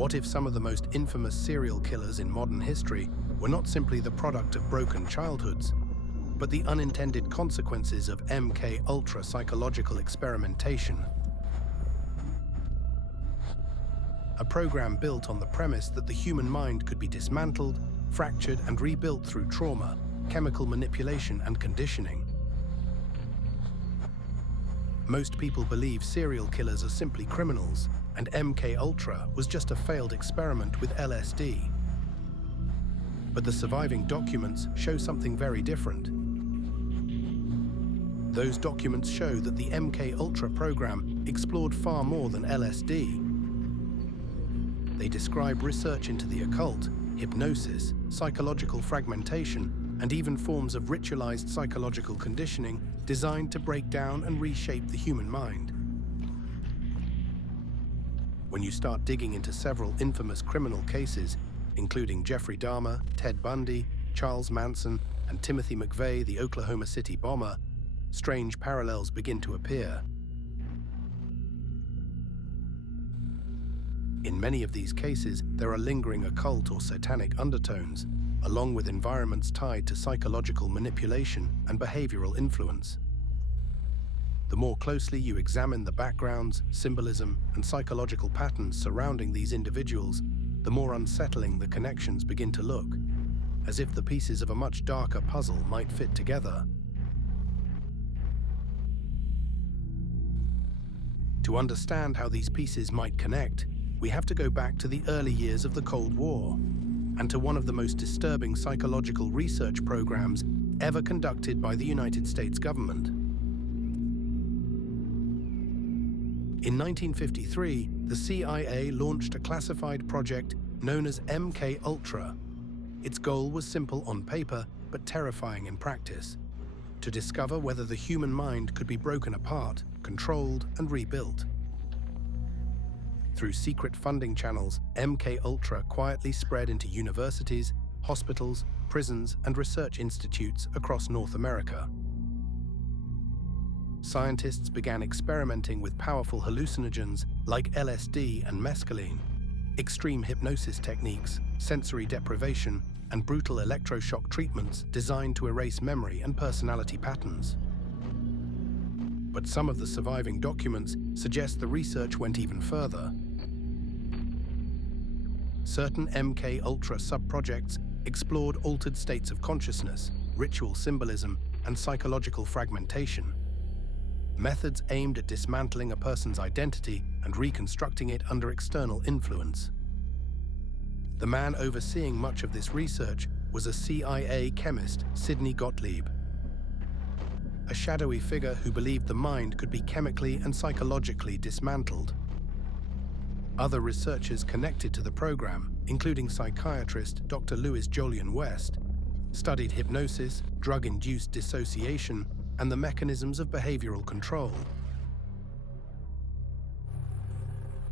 What if some of the most infamous serial killers in modern history were not simply the product of broken childhoods, but the unintended consequences of MK-Ultra psychological experimentation? A program built on the premise that the human mind could be dismantled, fractured, and rebuilt through trauma, chemical manipulation, and conditioning. Most people believe serial killers are simply criminals, and MK-Ultra was just a failed experiment with LSD. But the surviving documents show something very different. Those documents show that the MK-Ultra program explored far more than LSD. They describe research into the occult, hypnosis, psychological fragmentation, and even forms of ritualized psychological conditioning designed to break down and reshape the human mind. When you start digging into several infamous criminal cases, including Jeffrey Dahmer, Ted Bundy, Charles Manson, and Timothy McVeigh, the Oklahoma City bomber, strange parallels begin to appear. In many of these cases, there are lingering occult or satanic undertones, along with environments tied to psychological manipulation and behavioral influence. The more closely you examine the backgrounds, symbolism, and psychological patterns surrounding these individuals, the more unsettling the connections begin to look, as if the pieces of a much darker puzzle might fit together. To understand how these pieces might connect, we have to go back to the early years of the Cold War, and to one of the most disturbing psychological research programs ever conducted by the United States government. In 1953, the CIA launched a classified project known as MK-Ultra. Its goal was simple on paper, but terrifying in practice: to discover whether the human mind could be broken apart, controlled, and rebuilt. Through secret funding channels, MK-Ultra quietly spread into universities, hospitals, prisons, and research institutes across North America. Scientists began experimenting with powerful hallucinogens like LSD and mescaline, extreme hypnosis techniques, sensory deprivation, and brutal electroshock treatments designed to erase memory and personality patterns. But some of the surviving documents suggest the research went even further. Certain MK-Ultra sub-projects explored altered states of consciousness, ritual symbolism, and psychological fragmentation. Methods aimed at dismantling a person's identity and reconstructing it under external influence. The man overseeing much of this research was a CIA chemist, Sidney Gottlieb, a shadowy figure who believed the mind could be chemically and psychologically dismantled. Other researchers connected to the program, including psychiatrist Dr. Louis Jolyon West, studied hypnosis, drug-induced dissociation, and the mechanisms of behavioral control.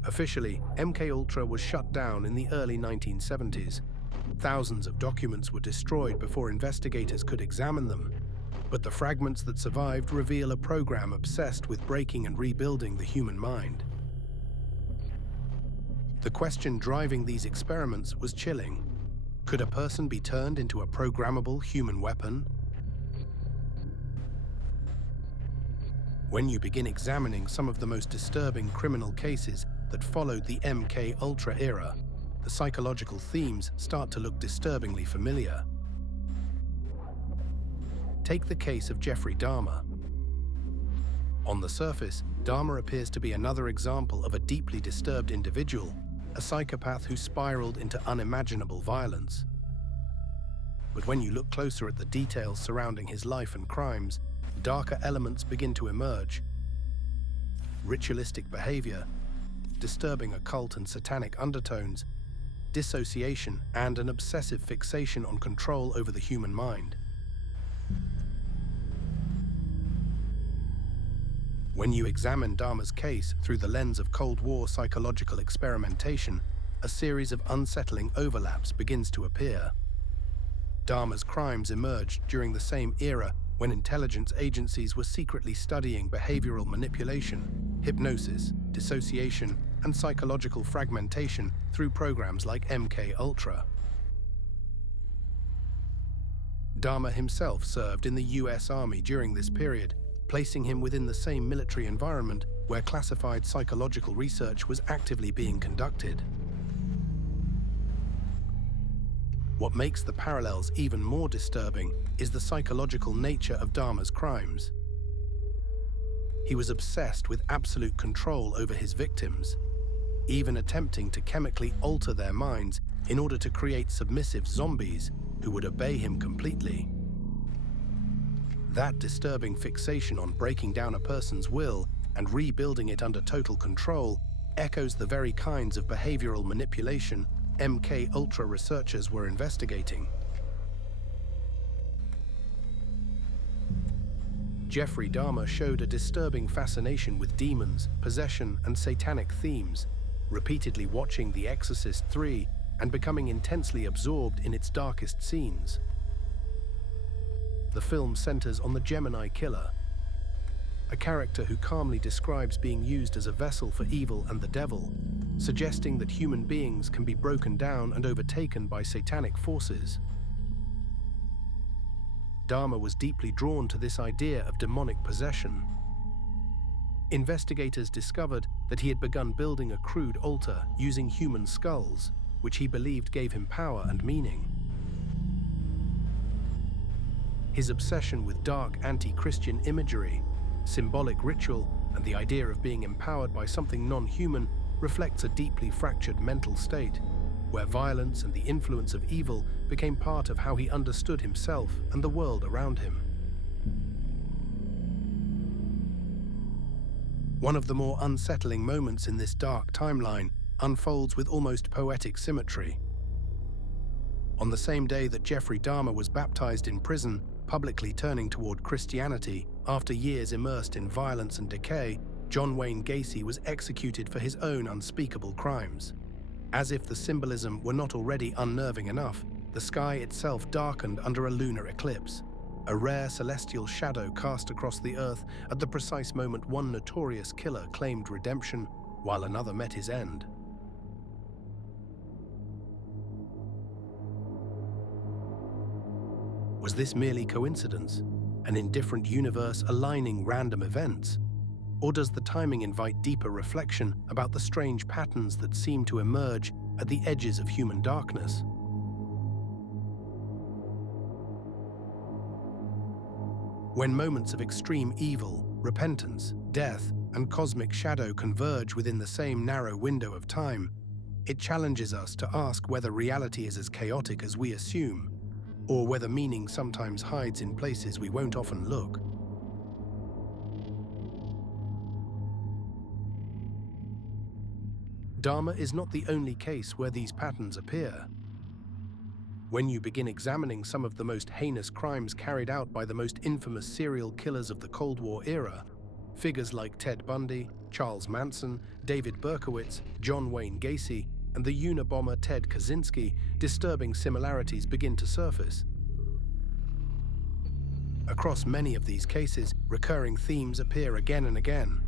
Officially, MK-Ultra was shut down in the early 1970s. Thousands of documents were destroyed before investigators could examine them, but the fragments that survived reveal a program obsessed with breaking and rebuilding the human mind. The question driving these experiments was chilling. Could a person be turned into a programmable human weapon? When you begin examining some of the most disturbing criminal cases that followed the MK-Ultra era, the psychological themes start to look disturbingly familiar. Take the case of Jeffrey Dahmer. On the surface, Dahmer appears to be another example of a deeply disturbed individual, a psychopath who spiraled into unimaginable violence. But when you look closer at the details surrounding his life and crimes, darker elements begin to emerge. Ritualistic behavior, disturbing occult and satanic undertones, dissociation, and an obsessive fixation on control over the human mind. When you examine Dahmer's case through the lens of Cold War psychological experimentation, a series of unsettling overlaps begins to appear. Dahmer's crimes emerged during the same era when intelligence agencies were secretly studying behavioral manipulation, hypnosis, dissociation, and psychological fragmentation through programs like MK-Ultra. Dahmer himself served in the US Army during this period, placing him within the same military environment where classified psychological research was actively being conducted. What makes the parallels even more disturbing is the psychological nature of Dahmer's crimes. He was obsessed with absolute control over his victims, even attempting to chemically alter their minds in order to create submissive zombies who would obey him completely. That disturbing fixation on breaking down a person's will and rebuilding it under total control echoes the very kinds of behavioral manipulation MK-Ultra researchers were investigating. Jeffrey Dahmer showed a disturbing fascination with demons, possession, and satanic themes, repeatedly watching The Exorcist III and becoming intensely absorbed in its darkest scenes. The film centers on the Gemini Killer, a character who calmly describes being used as a vessel for evil and the devil, suggesting that human beings can be broken down and overtaken by satanic forces. Dahmer was deeply drawn to this idea of demonic possession. Investigators discovered that he had begun building a crude altar using human skulls, which he believed gave him power and meaning. His obsession with dark anti-Christian imagery, symbolic ritual, and the idea of being empowered by something non-human reflects a deeply fractured mental state, where violence and the influence of evil became part of how he understood himself and the world around him. One of the more unsettling moments in this dark timeline unfolds with almost poetic symmetry. On the same day that Jeffrey Dahmer was baptized in prison, publicly turning toward Christianity after years immersed in violence and decay, John Wayne Gacy was executed for his own unspeakable crimes. As if the symbolism were not already unnerving enough, the sky itself darkened under a lunar eclipse, a rare celestial shadow cast across the earth at the precise moment one notorious killer claimed redemption while another met his end. Was this merely coincidence, an indifferent universe aligning random events? Or does the timing invite deeper reflection about the strange patterns that seem to emerge at the edges of human darkness? When moments of extreme evil, repentance, death, and cosmic shadow converge within the same narrow window of time, it challenges us to ask whether reality is as chaotic as we assume, or whether meaning sometimes hides in places we won't often look. Dahmer is not the only case where these patterns appear. When you begin examining some of the most heinous crimes carried out by the most infamous serial killers of the Cold War era, figures like Ted Bundy, Charles Manson, David Berkowitz, John Wayne Gacy, and the Unabomber Ted Kaczynski, disturbing similarities begin to surface. Across many of these cases, recurring themes appear again and again.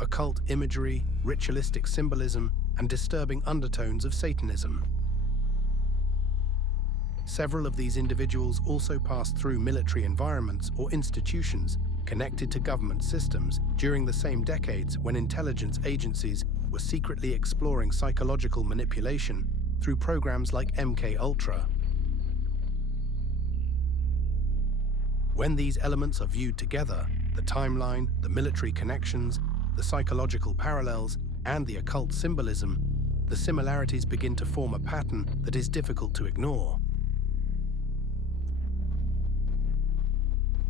Occult imagery, ritualistic symbolism, and disturbing undertones of Satanism. Several of these individuals also passed through military environments or institutions connected to government systems during the same decades when intelligence agencies were secretly exploring psychological manipulation through programs like MK-Ultra. When these elements are viewed together, the timeline, the military connections, the psychological parallels, and the occult symbolism, the similarities begin to form a pattern that is difficult to ignore.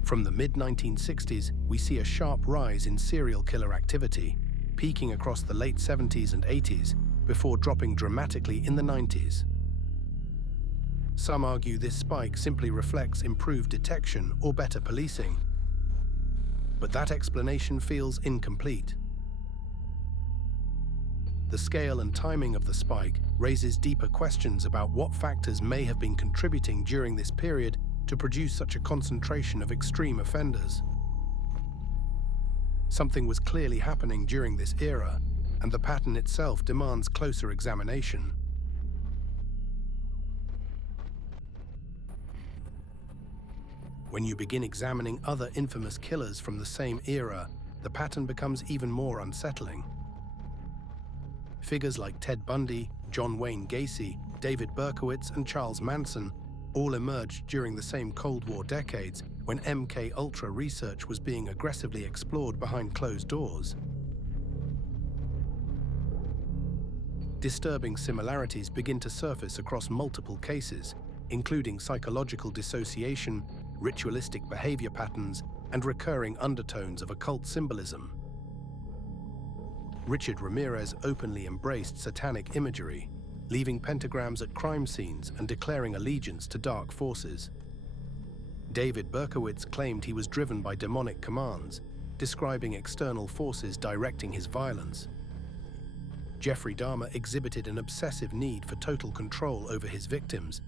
From the mid-1960s, we see a sharp rise in serial killer activity, peaking across the late 70s and 80s, before dropping dramatically in the 90s. Some argue this spike simply reflects improved detection or better policing, but that explanation feels incomplete. The scale and timing of the spike raises deeper questions about what factors may have been contributing during this period to produce such a concentration of extreme offenders. Something was clearly happening during this era, and the pattern itself demands closer examination. When you begin examining other infamous killers from the same era, the pattern becomes even more unsettling. Figures like Ted Bundy, John Wayne Gacy, David Berkowitz, and Charles Manson all emerged during the same Cold War decades when MK Ultra research was being aggressively explored behind closed doors. Disturbing similarities begin to surface across multiple cases, including psychological dissociation, ritualistic behavior patterns, and recurring undertones of occult symbolism. Richard Ramirez openly embraced satanic imagery, leaving pentagrams at crime scenes and declaring allegiance to dark forces. David Berkowitz claimed he was driven by demonic commands, describing external forces directing his violence. Jeffrey Dahmer exhibited an obsessive need for total control over his victims,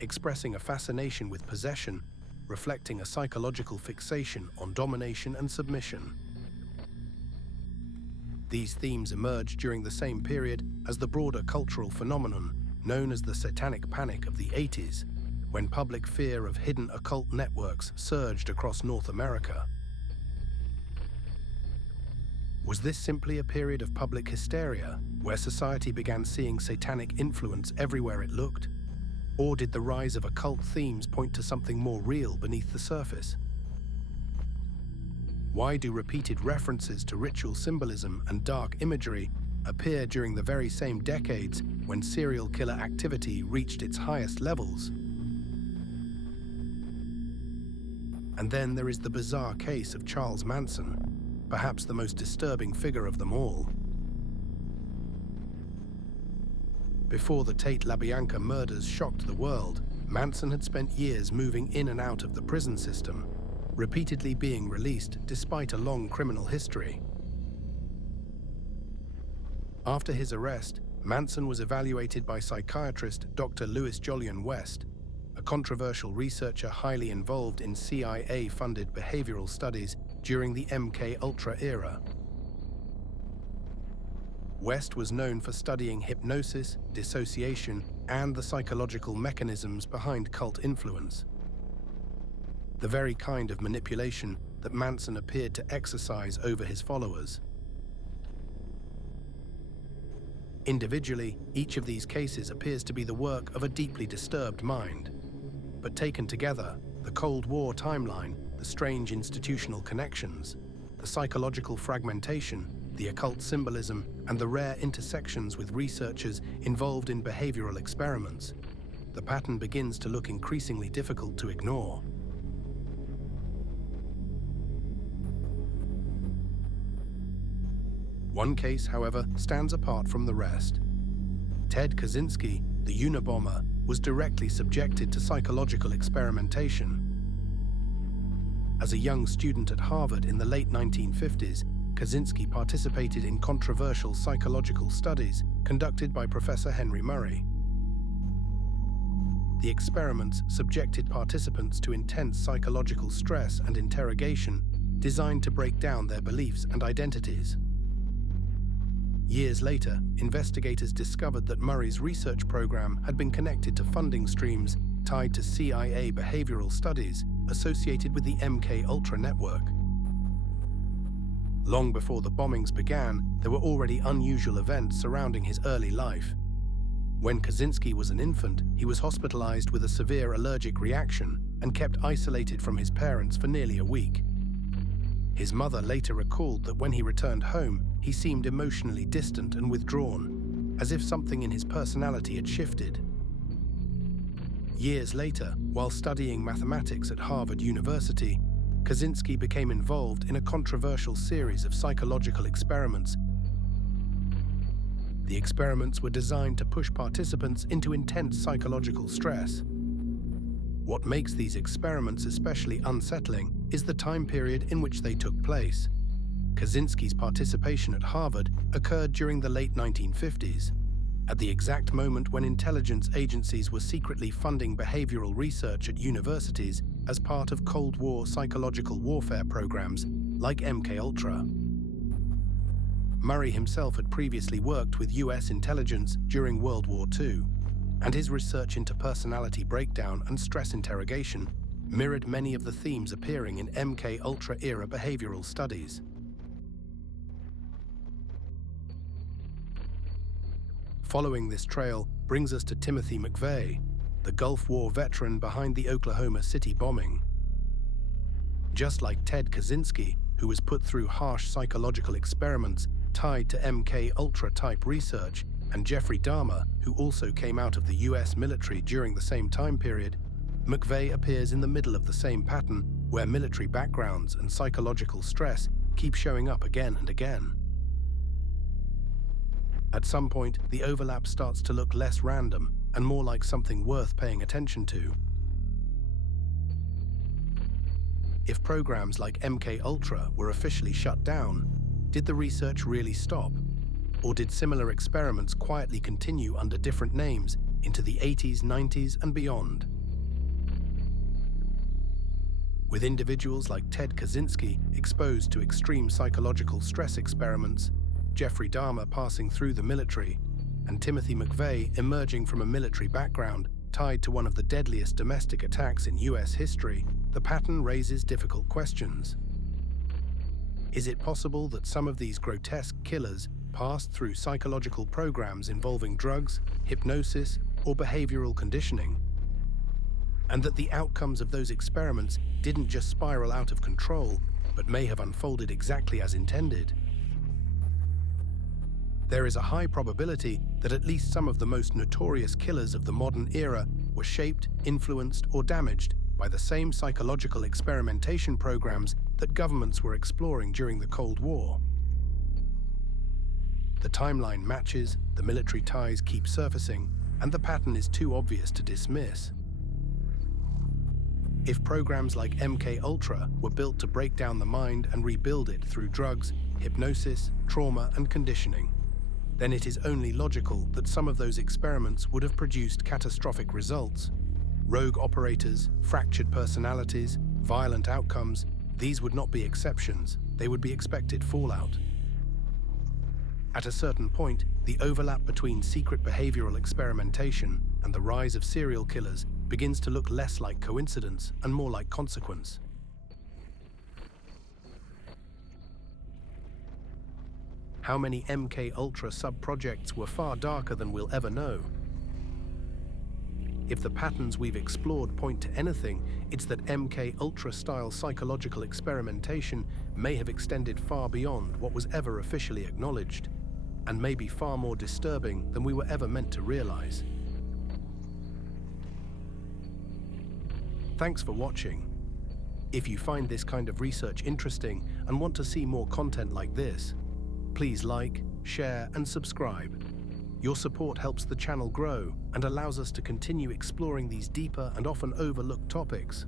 expressing a fascination with possession, reflecting a psychological fixation on domination and submission. These themes emerged during the same period as the broader cultural phenomenon known as the Satanic Panic of the 80s, when public fear of hidden occult networks surged across North America. Was this simply a period of public hysteria, where society began seeing satanic influence everywhere it looked? Or did the rise of occult themes point to something more real beneath the surface? Why do repeated references to ritual symbolism and dark imagery appear during the very same decades when serial killer activity reached its highest levels? And then there is the bizarre case of Charles Manson, perhaps the most disturbing figure of them all. Before the Tate LaBianca murders shocked the world, Manson had spent years moving in and out of the prison system, repeatedly being released despite a long criminal history. After his arrest, Manson was evaluated by psychiatrist Dr. Louis Jolyon West, a controversial researcher highly involved in CIA-funded behavioral studies during the MK Ultra era. West was known for studying hypnosis, dissociation, and the psychological mechanisms behind cult influence. The very kind of manipulation that Manson appeared to exercise over his followers. Individually, each of these cases appears to be the work of a deeply disturbed mind. But taken together, the Cold War timeline, the strange institutional connections, the psychological fragmentation, the occult symbolism, and the rare intersections with researchers involved in behavioral experiments, the pattern begins to look increasingly difficult to ignore. One case, however, stands apart from the rest. Ted Kaczynski, the Unabomber, was directly subjected to psychological experimentation. As a young student at Harvard in the late 1950s, Kaczynski participated in controversial psychological studies conducted by Professor Henry Murray. The experiments subjected participants to intense psychological stress and interrogation designed to break down their beliefs and identities. Years later, investigators discovered that Murray's research program had been connected to funding streams tied to CIA behavioral studies associated with the MK Ultra network. Long before the bombings began, there were already unusual events surrounding his early life. When Kaczynski was an infant, he was hospitalized with a severe allergic reaction and kept isolated from his parents for nearly a week. His mother later recalled that when he returned home, he seemed emotionally distant and withdrawn, as if something in his personality had shifted. Years later, while studying mathematics at Harvard University, Kaczynski became involved in a controversial series of psychological experiments. The experiments were designed to push participants into intense psychological stress. What makes these experiments especially unsettling is the time period in which they took place. Kaczynski's participation at Harvard occurred during the late 1950s, at the exact moment when intelligence agencies were secretly funding behavioral research at universities as part of Cold War psychological warfare programs like MK Ultra. Murray himself had previously worked with US intelligence during World War II, and his research into personality breakdown and stress interrogation mirrored many of the themes appearing in MK-Ultra-era behavioral studies. Following this trail brings us to Timothy McVeigh, the Gulf War veteran behind the Oklahoma City bombing. Just like Ted Kaczynski, who was put through harsh psychological experiments tied to MK-Ultra-type research, and Jeffrey Dahmer, who also came out of the US military during the same time period, McVeigh appears in the middle of the same pattern where military backgrounds and psychological stress keep showing up again and again. At some point, the overlap starts to look less random and more like something worth paying attention to. If programs like MK-Ultra were officially shut down, did the research really stop? Or did similar experiments quietly continue under different names into the 80s, 90s, and beyond? With individuals like Ted Kaczynski exposed to extreme psychological stress experiments, Jeffrey Dahmer passing through the military, and Timothy McVeigh emerging from a military background tied to one of the deadliest domestic attacks in US history, the pattern raises difficult questions. Is it possible that some of these grotesque killers passed through psychological programs involving drugs, hypnosis, or behavioral conditioning? And that the outcomes of those experiments didn't just spiral out of control, but may have unfolded exactly as intended? There is a high probability that at least some of the most notorious killers of the modern era were shaped, influenced, or damaged by the same psychological experimentation programs that governments were exploring during the Cold War. The timeline matches, the military ties keep surfacing, and the pattern is too obvious to dismiss. If programs like MK-Ultra were built to break down the mind and rebuild it through drugs, hypnosis, trauma, and conditioning, then it is only logical that some of those experiments would have produced catastrophic results. Rogue operators, fractured personalities, violent outcomes, these would not be exceptions, they would be expected fallout. At a certain point, the overlap between secret behavioral experimentation and the rise of serial killers begins to look less like coincidence and more like consequence. How many MK-Ultra sub-projects were far darker than we'll ever know? If the patterns we've explored point to anything, it's that MK-Ultra-style psychological experimentation may have extended far beyond what was ever officially acknowledged, and may be far more disturbing than we were ever meant to realize. Thanks for watching. If you find this kind of research interesting and want to see more content like this, please like, share, and subscribe. Your support helps the channel grow and allows us to continue exploring these deeper and often overlooked topics.